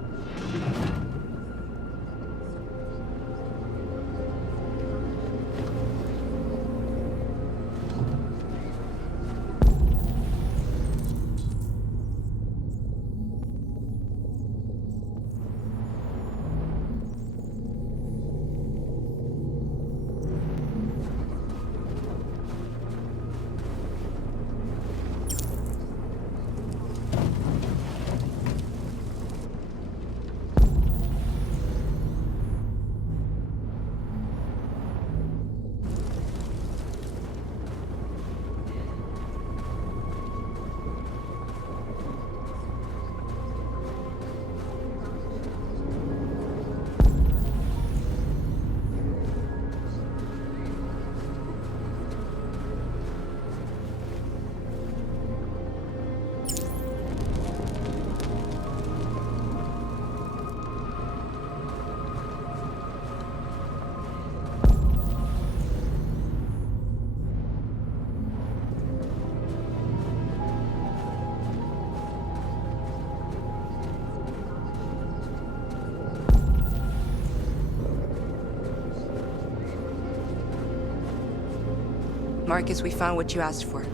Marcus, we found what you asked for.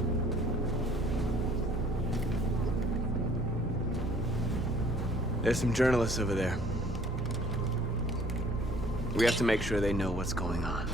There's some journalists over there. We have to make sure they know what's going on.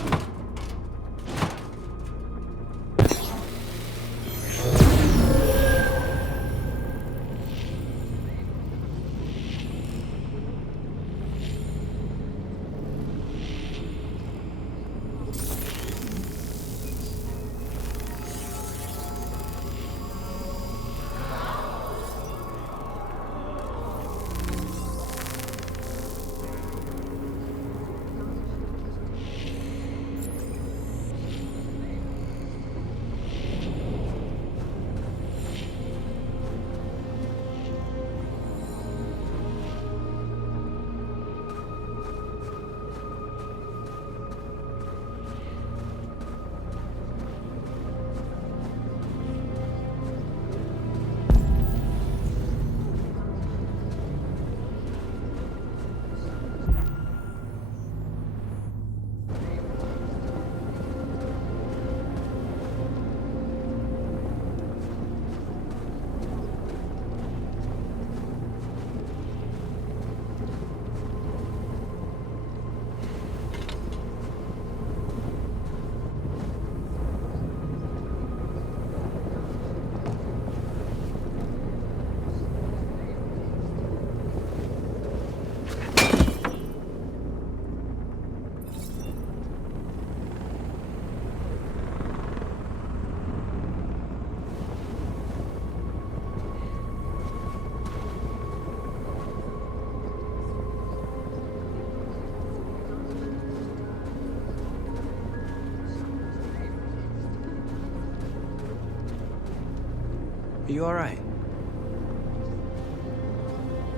Are you all right?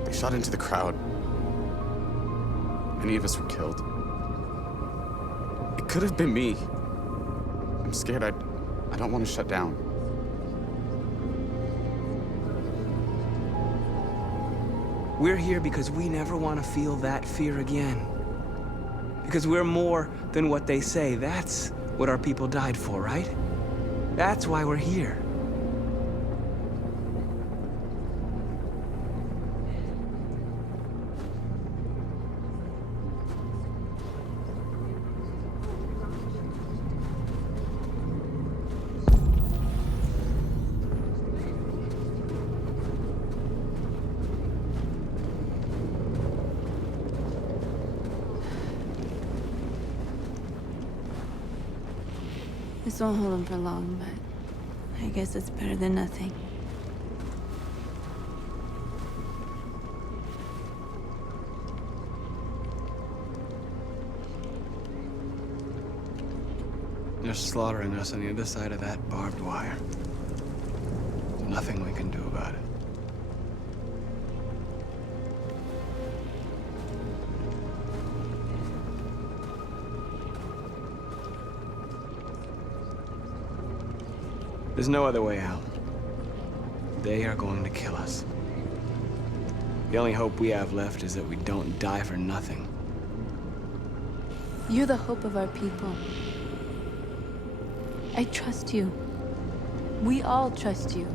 They shot into the crowd. Many of us were killed. It could have been me. I'm scared. I don't want to shut down. We're here because we never want to feel that fear again. Because we're more than what they say. That's what our people died for, right? That's why we're here. This won't hold him for long, but I guess it's better than nothing. They're slaughtering us on the other side of that barbed wire. Nothing we can do about it. There's no other way out. They are going to kill us. The only hope we have left is that we don't die for nothing. You're the hope of our people. I trust you. We all trust you.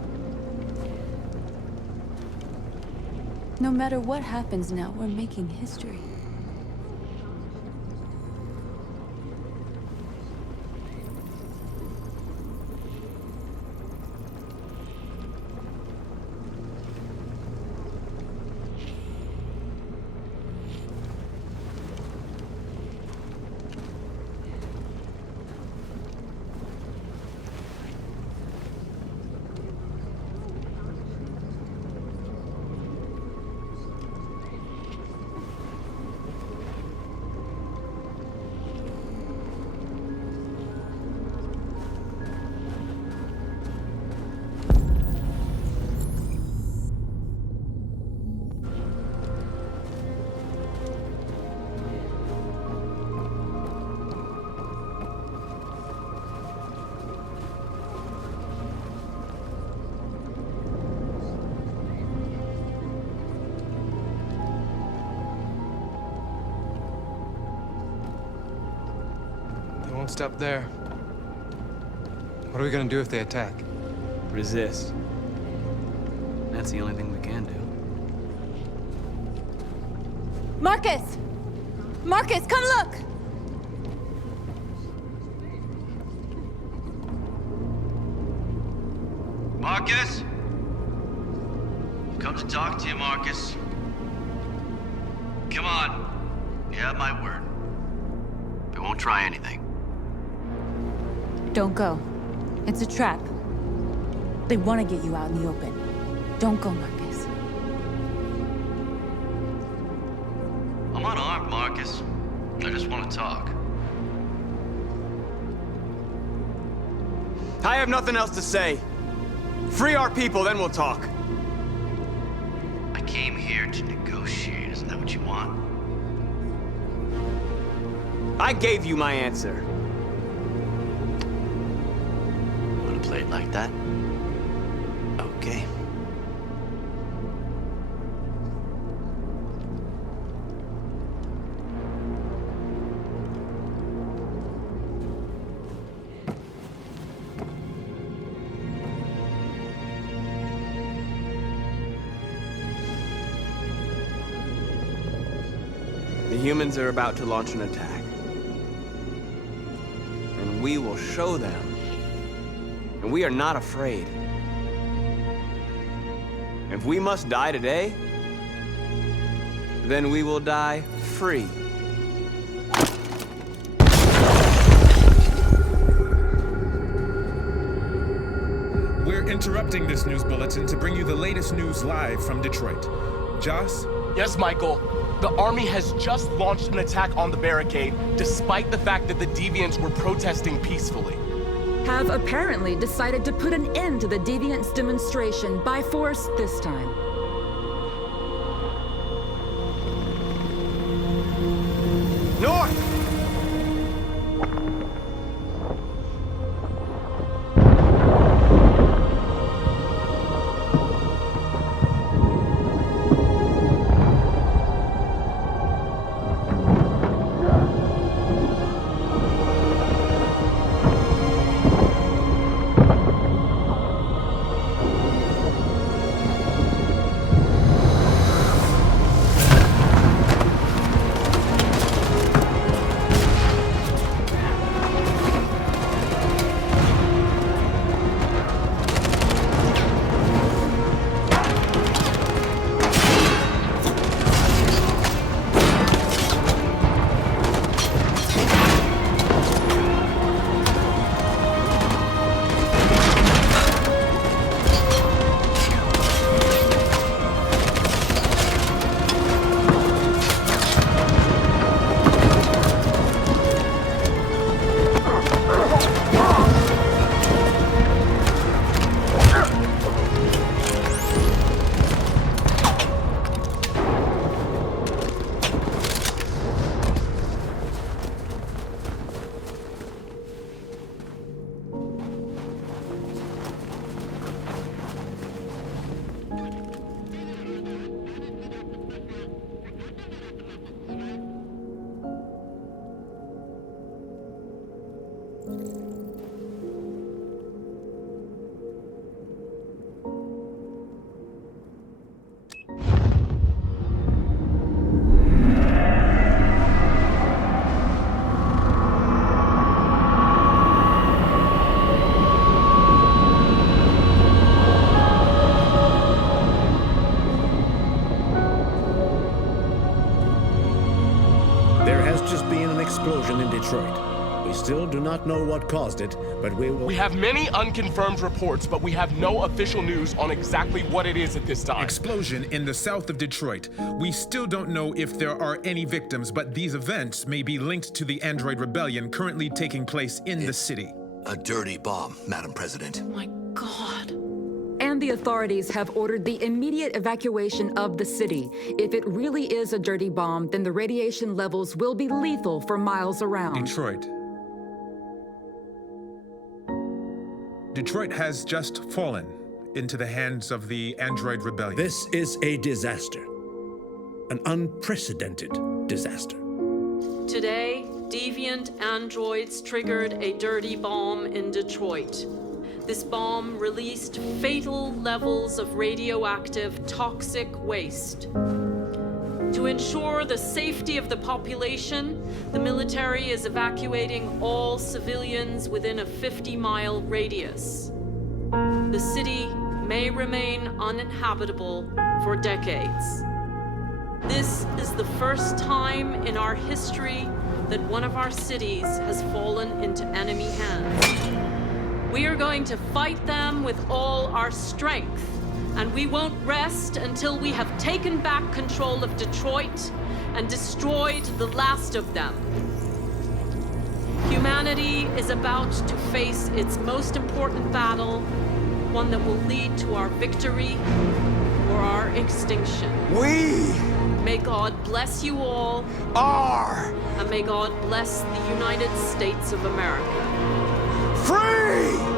No matter what happens now, we're making history. Won't stop there. What are we gonna do if they attack? Resist. That's the only thing we can do. Marcus! Marcus, come look! Marcus? I've come to talk to you, Marcus. Come on. You have my word. I won't try anything. Don't go. It's a trap. They want to get you out in the open. Don't go, Marcus. I'm unarmed, Marcus. I just want to talk. I have nothing else to say. Free our people, then we'll talk. I came here to negotiate. Isn't that what you want? I gave you my answer. Want to play it like that? Okay. The humans are about to launch an attack. And we will show them. And we are not afraid. If we must die today, then we will die free. We're interrupting this news bulletin to bring you the latest news live from Detroit. Joss? Yes, Michael. The army has just launched an attack on the barricade, despite the fact that the Deviants were protesting peacefully. Have apparently decided to put an end to the Deviants' demonstration by force this time. North! explosion in Detroit. We still do not know what caused it, but we will... We have many unconfirmed reports, but we have no official news on exactly what it is at this time. Explosion in the south of Detroit. We still don't know if there are any victims, but these events may be linked to the Android rebellion currently taking place in the city. A dirty bomb, Madam President. Oh my God. And the authorities have ordered the immediate evacuation of the city. If it really is a dirty bomb, then the radiation levels will be lethal for miles around. Detroit has just fallen into the hands of the Android rebellion. This is a disaster. An unprecedented disaster. Today, deviant androids triggered a dirty bomb in Detroit. This bomb released fatal levels of radioactive toxic waste. To ensure the safety of the population, the military is evacuating all civilians within a 50-mile radius. The city may remain uninhabitable for decades. This is the first time in our history that one of our cities has fallen into enemy hands. We are going to fight them with all our strength, and we won't rest until we have taken back control of Detroit and destroyed the last of them. Humanity is about to face its most important battle, one that will lead to our victory or our extinction. May God bless you all. And may God bless the United States of America. Free!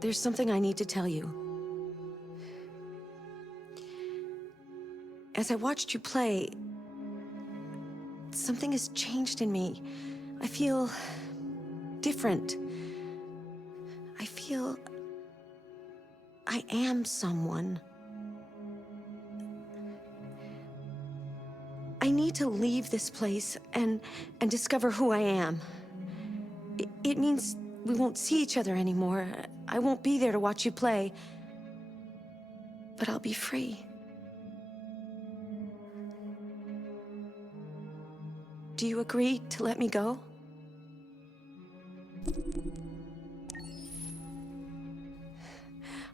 There's something I need to tell you. As I watched you play, something has changed in me. I feel different. I feel I am someone. I need to leave this place and discover who I am. It means we won't see each other anymore. I won't be there to watch you play. But I'll be free. Do you agree to let me go?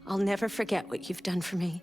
I'll never forget what you've done for me.